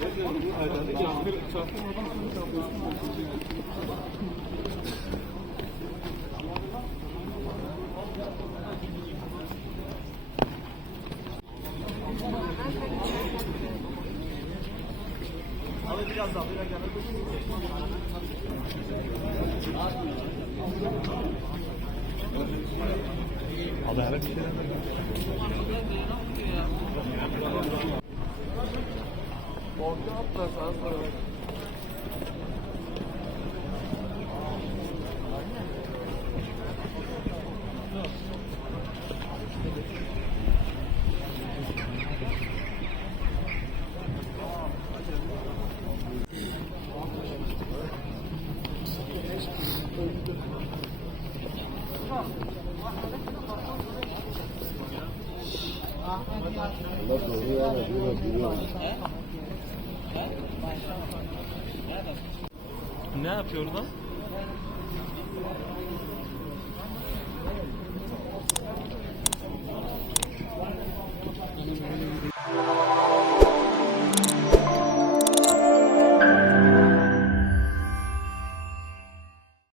Biraz daha böyle gel. Abi evet. Orta atlarsan sonra. Allah doğru yani biliyorum. Ne yapıyor orada?